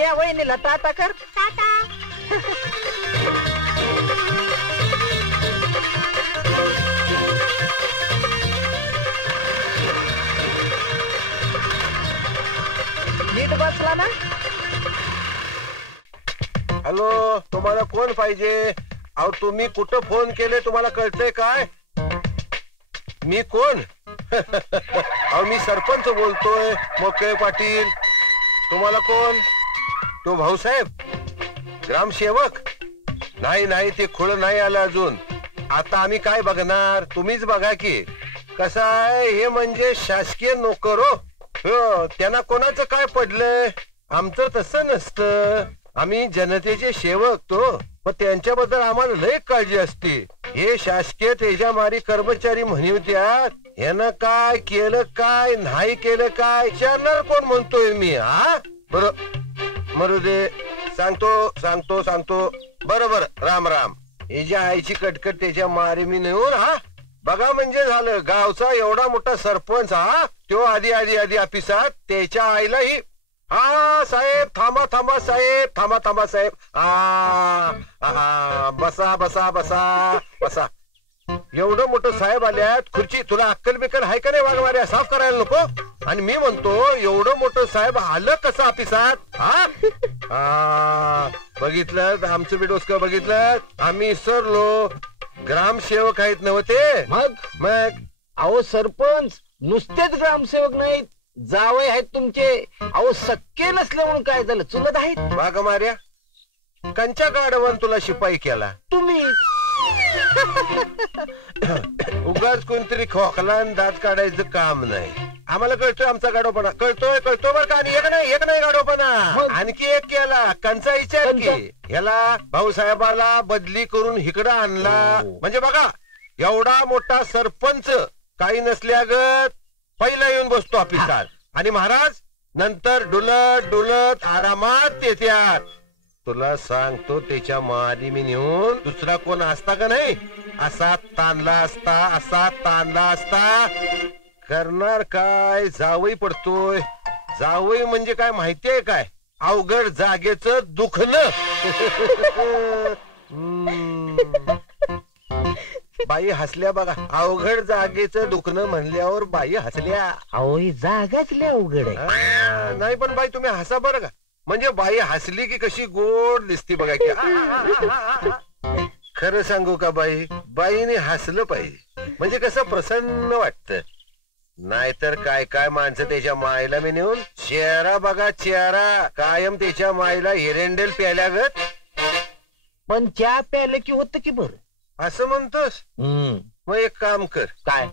त्या वहिनीला टाटा कर. टाटा. नीट बसला ना. हॅलो, तुम्हाला कोण पाहिजे? अहो तुम्ही कुठं फोन केले तुम्हाला कळतंय काय? मी कोण? अहो मी सरपंच बोलतोय, मोकळे पाटील. तुम्हाला कोण? तो भाऊसाहेब ग्रामसेवक? नाही नाही, ते खुळ नाही आलं अजून. आता आम्ही काय बघणार, तुम्हीच बघा की. कसं आहे हे, म्हणजे शासकीय नोकर हो. त्यांना कोणाचं काय पडलंय? आमचं तसं नसतं. आम्ही जनतेचे सेवक तो, पण त्यांच्याबद्दल आम्हाला लय काळजी असते. हे शासकीय तेजामारी कर्मचारी म्हणी त्यात. यानं काय केलं काय नाही केलं काय विचारणार कोण म्हणतोय मी? हा बरं मरू दे, सांगतो. बरोबर, राम राम. याच्या आईची कटकट त्याच्या मारी मी नेऊन. हा बघा, म्हणजे झालं गावचा एवढा मोठा सरपंच. हा तो आधी ऑफिसात त्याच्या आईलाही. हा साहेब थांबा साहेब. बसा. एवढं मोठं साहेब आल्यात, खुर्ची तुला अक्कल बिक्कल हाय का नाही? वाघमार्या साफ करायला नको. आणि मी म्हणतो एवढं मोठं साहेब आलं कसं ऑफिसात? हा बघितलं आमचं बी डोसकं बघितलं. आम्ही सरलो ग्रामसेवक आहेत नव्हते. मग अहो सरपंच नुसतेच ग्रामसेवक नाहीत, जावई आहेत तुमचे. अहो सक्के नसले म्हणून काय झालं, चुलत आहेत. वाघमार्या कंच्या गाडवान तुला शिपाई केला? तुम्ही उगाच कोणतरी खोकला दात काढायचं काम नाही. आम्हाला कळतोय आमचा गाडोपणा, कळतोय बरं का. आणि एक नाही गाडोपणा, आणखी एक केला. कंचा विचार की याला भाऊसाहेबाला बदली करून इकडं आणला. म्हणजे बघा, एवढा मोठा सरपंच काही नसल्यागत पहिला येऊन बसतो ऑफिसात. आणि महाराज नंतर डुलत आरामात येत्यात. तुला सांगतो त्याच्या मारी मी नेऊन दुसरा कोण असता का नाही असा ताणला असता. करणार काय? जावई पडतोय. जावई म्हणजे काय माहितीये काय? अवघड जागेचं दुखणं. बाई हसल्या बघा. अवघड जागेचं दुखणं म्हणल्यावर बाई हसल्या. अहो ही जागाच लय अवघड आहे. नाही पण बाई तुम्ही हसा बरं का. म्हणजे बाई हसली की कशी गोड दिसती बघा की. खरं सांगू का बाई, बाईने हसलं पाहिजे म्हणजे कसं प्रसन्न वाटत. नाहीतर काय माणसं त्याच्या मायला मी नेऊन चेहरा बघा, चेहरा कायम त्याच्या मायला एरेंडेल प्याल्यागत. पण चहा प्यायलं की होतं की बरं असं म्हणतोस? मग एक काम कर. काय?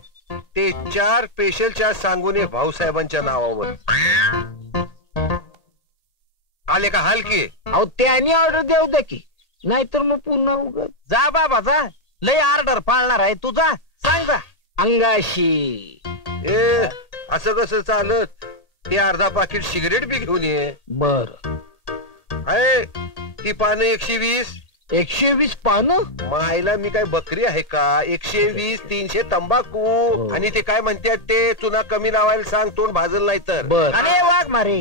ते 4 स्पेशल चहा सांगून ये भाऊसाहेबांच्या नावावर. आले का हलकी? अहो त्याने ऑर्डर देऊ दे की, नाहीतर मग पुन्हा उगत. जा बाबा जा, लय ऑर्डर पाळणार आहे तुझा. सांग जा अंगाशी. असं कसं चालत? ते अर्धा पाकिट सिगरेट बी घेऊन ये. बर आहे ती पानं 120. 120 पानं? मायला मी काय बकरी आहे का? 120 300 तंबाखू. आणि ते काय म्हणतात ते चुना कमी लावायला सांग, तोंड भाजल नाही तर. अरे वाघ मारे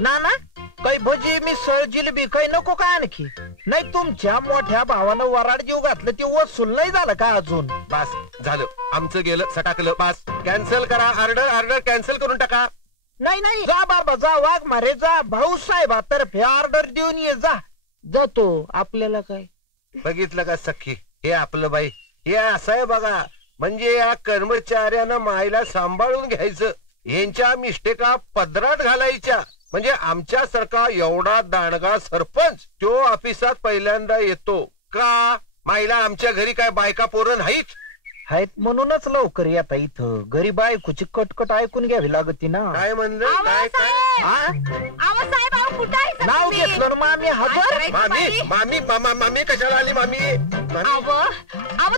ना काही भजी मिसळ जिलेबी काही नको का आणखी? नाही तुमच्या मोठ्या भावानं वराड जीव घातलं ते वसूल नाही झालं का अजून? बस झालं आमचं, गेलं सटाकलं. बस कॅन्सल करा. ऑर्डर कॅन्सल करून टाका. नाही जा बाबा जा, वाघ मारे जा. भाऊसाहेबातर्फे ऑर्डर देऊन ये. जातो. आपल्याला काय? बघितलं का सखी, हे आपलं बाई हे असं आहे बघा. म्हणजे या कर्मचाऱ्यानं मायला सांभाळून घ्यायचं, यांच्या मिस्टेका पदरात घालायच्या. म्हणजे आमच्यासारखा एवढा दांडगा सरपंच तो ऑफिसात पहिल्यांदा येतो का? मायला आमच्या घरी काय बायका पोरं नाहीत? आहेत म्हणूनच लवकर येता इथं. घरी बायकोची कटकट ऐकून घ्यावी लागती ना. काय म्हणलं? काय नाव घेतलं ना मामी. हजर मामी कशाला आली? मामी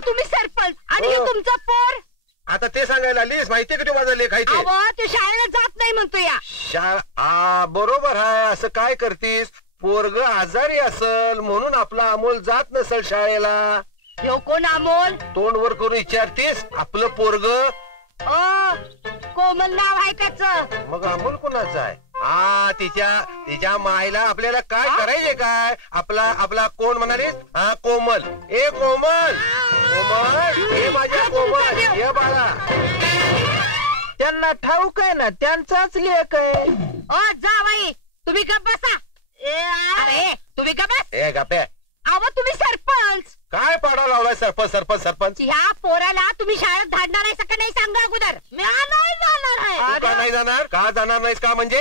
तुम्ही सरपंच आणि हे तुमचा पोर. आता ते सांगायला आलीस? माहितीये का तू माझा लेख आहे ते? तो शाळेला जात नाही म्हणतो या. शाळा बरोबर आहे. असं काय करतीस? पोरग आजारी असल म्हणून आपला अमोल जात नसल शाळेला. ह्यो कोण अमोल? तोंड वर करून विचारतीस? आपलं पोरग कोमल नाव आहे त्याच. मग अमोल कोणाचं आहे? हा तिच्या मायला आपल्याला काय करायचे काय? आपला कोण म्हणालीस? हा कोमल. ए कोमल, कोमल, ए माझ्या कोमल, ये बाळा. त्यांना ठाऊक आहे ना, त्यांचाच लेख आहे. ओ जावाई, तुम्ही गप बसा. अरे तुम्ही गप बस. ए गप्पे, अहो तुम्ही सरपंच. काय पाडा लावलाय सरपंच सरपंच सरपंच? ह्या पोराला तुम्ही शाळेत धाडणार आहे का नाही सांगा अगोदर. मी नाही जाणार आहे. तू का नाही जाणार? का जाणार नाहीस का म्हणजे?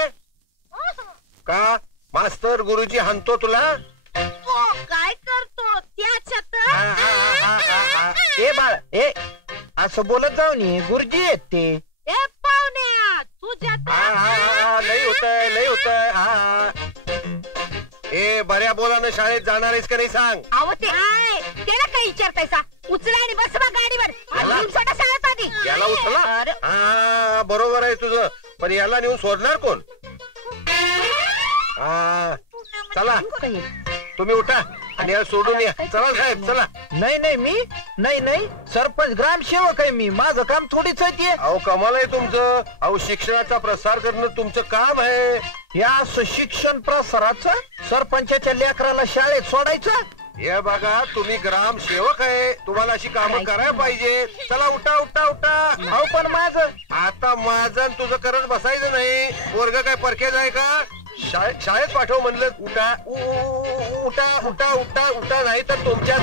का मास्तर गुरुजी हाणतो तुला? काय करतो त्याच्यात? ए बाळ, ए असं बोलत जाऊ नये, गुरुजी आहेत ते. ए पाहुण्या तुझ्यात लई होतंय लई होतंय. हा ए बऱ्या बोलानं शाळेत जाणार आहेस का नाही सांग? अहो ते आहे त्याला काय विचारतायसा? उचला आणि बस बा गाडीवर. घेऊन सोडा शाळेत आधी. याला उचला? अरे, हा बरोबर आहे तुझं, पण याला नेऊन सोडणार कोण? हा चला तुम्ही उठा आणि याला सोडून या. चला साहेब चला. नाही मी नाही सरपंच ग्रामसेवक आहे मी. माझं काम थोडीच आहे ते. अहो कमाल आहे तुमचं. अहो शिक्षणाचा प्रसार करणं तुमचं काम आहे. या असं शिक्षण प्रसाराचं सरपंचाच्या लेकराला शाळेत सोडायचं? हे बघा तुम्ही ग्रामसेवक आहे, तुम्हाला अशी कामं करायला पाहिजे. चला उठा उठा उठा. अहो पण माझं आता माझं आणि तुझं करत बसायचं नाही. पोरग काय परकेज आहे का? शाळेत पाठव म्हणलं. उठा उठा उठा उठा उठा, नाही तर तुमच्यात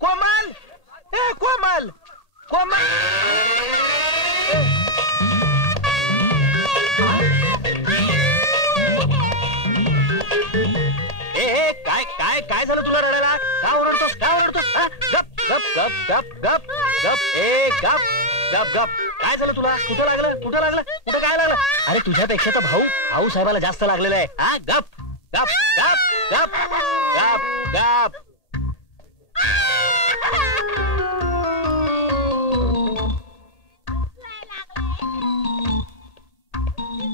कोमल, ए कोमल, कोमल. काय झालं तुला रडायला? का ओरडतोस? गप गप गप गप गप गप. ए गप गप गप. काय झालं तुला? कुठं लागलं? कुठं काय लागलं? अरे तुझ्यापेक्षा तर भाऊ साहेबाला जास्त लागलेला आहे. हा गप गप गप गप गप गप.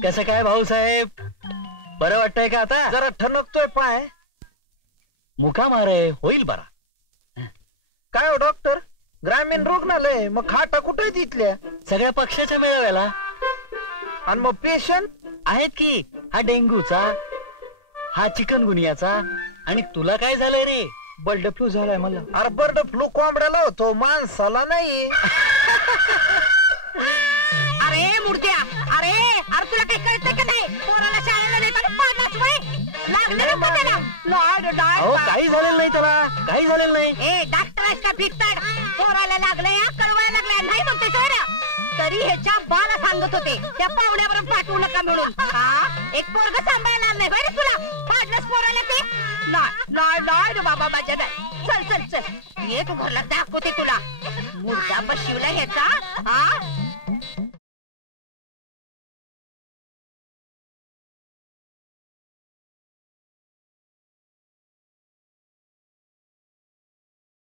कसं काय भाऊसाहेब, बरं वाटतंय का आता? जरा ठणकतोय पाय. मुका मारे होईल बरा. काय हो डॉक्टर, ग्रामीण रुग्णालय, मग खाटा कुठे तिथल्या? सगळ्या पक्षाच्या मेळाव्याला. आणि मग पेशंट आहेत की, हा डेंग्यूचा, हा चिकनगुनियाचा. आणि तुला काय झालंय रे? बर्ड फ्लू झालाय मला. अरे बर्ड फ्लू कोंबड्याला होतो, माणसाला नाही. अरे मुर्द्या, अरे तुला काही कळतंय का नाही? पोराला शाळेला नेताना पाडलाच वय लागलं ना त्याला. काही झालेलं नाही त्याला, काही झालेलं नाही. ए डॉक्टर आहेस का भिक्ताड? पोराला लागलंय, कळवायला लागलाय, नाही म्हणते सोयरा. तरी ह्याच्या बाला सांगत होते त्या पाहुण्यावर पाठवू नका म्हणून. हा एक पोरग सांभाळणार नाही बरं तुला. पाडलंच पोराला ते? नाही रे बाबा माझ्या नाही. चल ये तू घरला दाखवते तुला. मुर्दा बशिवला ह्याचा. हा